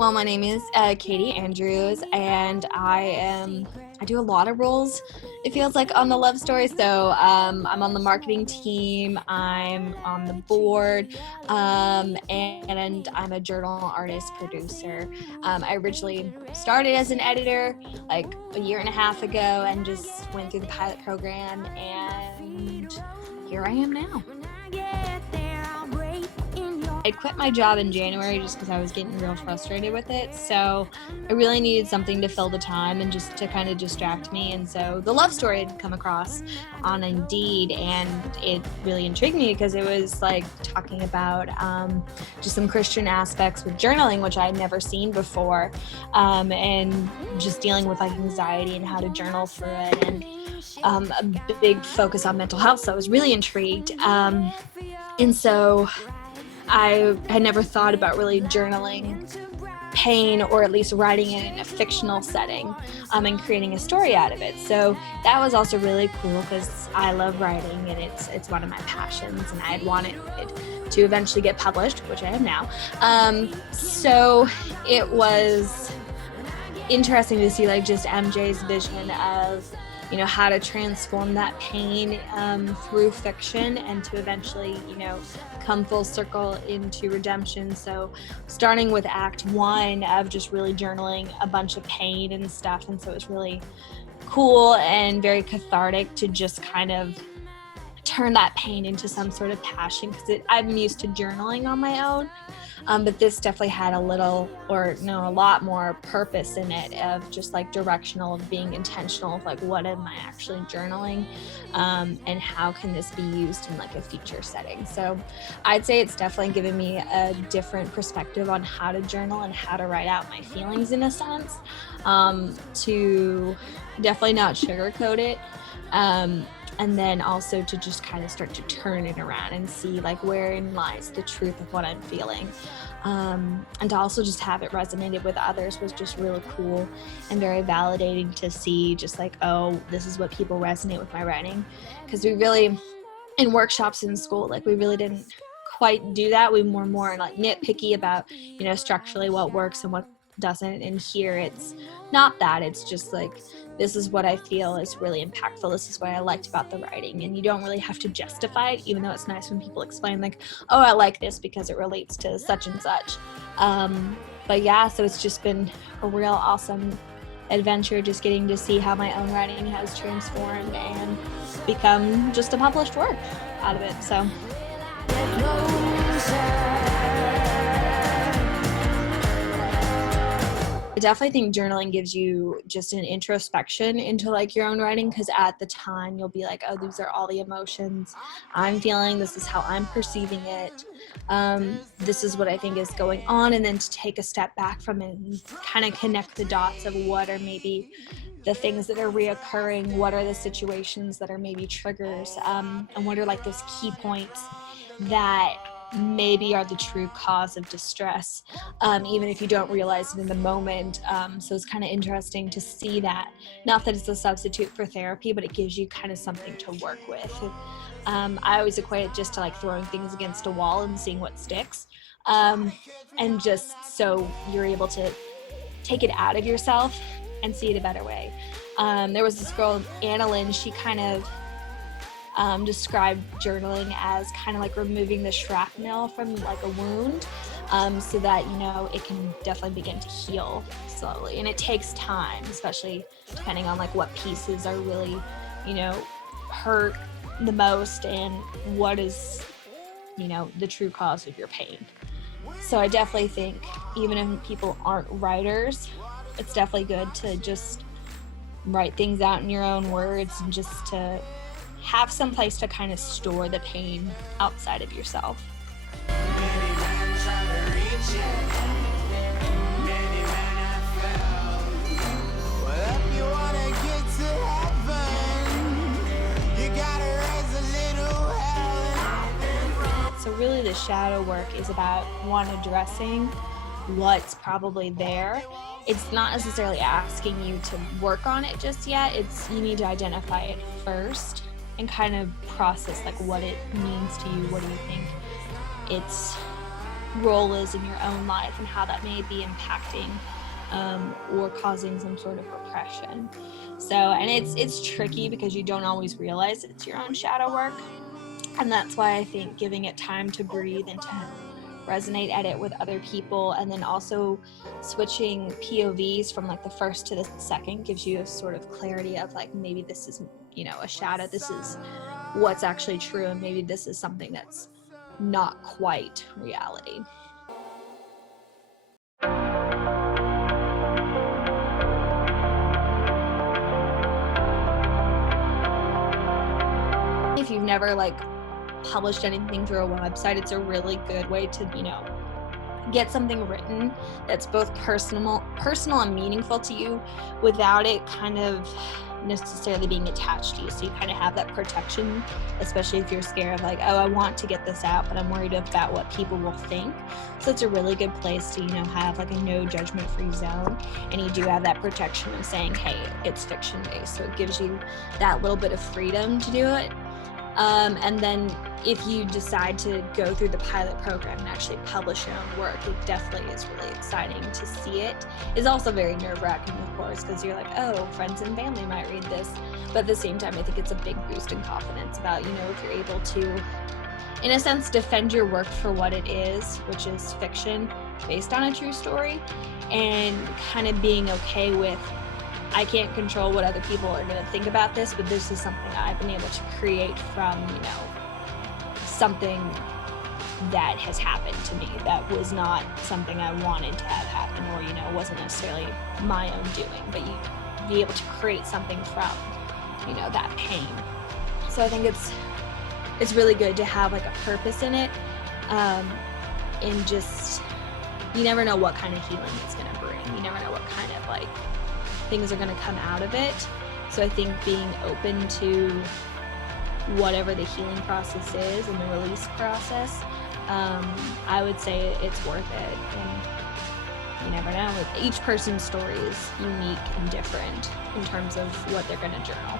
Well, my name is Katie Andrews, and I do a lot of roles. It feels like on the Love Story. So I'm on the marketing team. I'm on the board, and I'm a journal artist producer. I originally started as an editor like a year and a half ago, and just went through the pilot program, and here I am now. I quit my job in January just because I was getting real frustrated with it. So I really needed something to fill the time and just to kind of distract me. And so the Love Story had come across on Indeed, and it really intrigued me because it was like talking about just some Christian aspects with journaling, which I had never seen before, and just dealing with like anxiety and how to journal through it, and a big focus on mental health. So I was really intrigued. And so I had never thought about really journaling pain, or at least writing it in a fictional setting, and creating a story out of it. So that was also really cool because I love writing, and it's one of my passions, and I had wanted to eventually get published, which I am now. So it was interesting to see like just MJ's vision of how to transform that pain through fiction, and to eventually come full circle into redemption. So starting with act 1 of just really journaling a bunch of pain and stuff, and so it was really cool and very cathartic to just kind of turn that pain into some sort of passion, because I'm used to journaling on my own, but this definitely had a lot more purpose in it, of just like directional, of being intentional of like, what am I actually journaling, and how can this be used in like a future setting. So I'd say it's definitely given me a different perspective on how to journal and how to write out my feelings, in a sense, to definitely not sugarcoat it, and then also to just kind of start to turn it around and see like wherein lies the truth of what I'm feeling. And to also just have it resonated with others was just really cool and very validating to see, just like, oh, this is what people resonate with my writing. Because we really, in workshops in school, like we really didn't quite do that. We were more like nitpicky about, structurally what works and what doesn't. And here it's not that. It's just like, this is what I feel is really impactful. This is what I liked about the writing. And you don't really have to justify it, even though it's nice when people explain like, oh, I like this because it relates to such and such. But yeah, so it's just been a real awesome adventure, just getting to see how my own writing has transformed and become just a published work out of it. So. I definitely think journaling gives you just an introspection into like your own writing, because at the time you'll be like, oh, these are all the emotions I'm feeling, this is how I'm perceiving it, this is what I think is going on, and then to take a step back from it and kind of connect the dots of what are maybe the things that are reoccurring, what are the situations that are maybe triggers, and what are like those key points that maybe are the true cause of distress, even if you don't realize it in the moment. So it's kind of interesting to see that. Not that it's a substitute for therapy, but it gives you kind of something to work with. I always equate it just to like throwing things against a wall and seeing what sticks, and just so you're able to take it out of yourself and see it a better way. There was this girl, Annalyn, she kind of described journaling as kind of like removing the shrapnel from like a wound, so that it can definitely begin to heal slowly, and it takes time, especially depending on like what pieces are really hurt the most, and what is the true cause of your pain. So I definitely think, even if people aren't writers, it's definitely good to just write things out in your own words, and just to have some place to kind of store the pain outside of yourself. So really the shadow work is about addressing what's probably there. It's not necessarily asking you to work on it just yet. You need to identify it first and kind of process like what it means to you. What do you think it's role is in your own life and how that may be impacting or causing some sort of repression. So, and it's tricky because you don't always realize it's your own shadow work. And that's why I think giving it time to breathe and to resonate at it with other people, and then also switching POVs from like the first to the second gives you a sort of clarity of like, maybe this is, a shadow, this is what's actually true, and maybe this is something that's not quite reality. If you've never like published anything through a website, it's a really good way to, get something written that's both personal and meaningful to you without it kind of necessarily being attached to you. So you kind of have that protection, especially if you're scared of like, oh, I want to get this out, but I'm worried about what people will think. So it's a really good place to, have like a no judgment free zone. And you do have that protection of saying, hey, it's fiction based. So it gives you that little bit of freedom to do it. And then if you decide to go through the pilot program and actually publish your own work, it definitely is really exciting to see it. It's also very nerve-wracking, of course, because you're like, oh, friends and family might read this. But at the same time, I think it's a big boost in confidence about, if you're able to, in a sense, defend your work for what it is, which is fiction based on a true story, and kind of being okay with, I can't control what other people are going to think about this, but this is something I've been able to create from, something that has happened to me that was not something I wanted to have happen, or, wasn't necessarily my own doing, but you be able to create something from, that pain. So I think it's really good to have like a purpose in it. And just, you never know what kind of healing it's going to bring. You never know what kind of like things are going to come out of it. So I think being open to whatever the healing process is and the release process, I would say it's worth it. And you never know. Each person's story is unique and different in terms of what they're going to journal.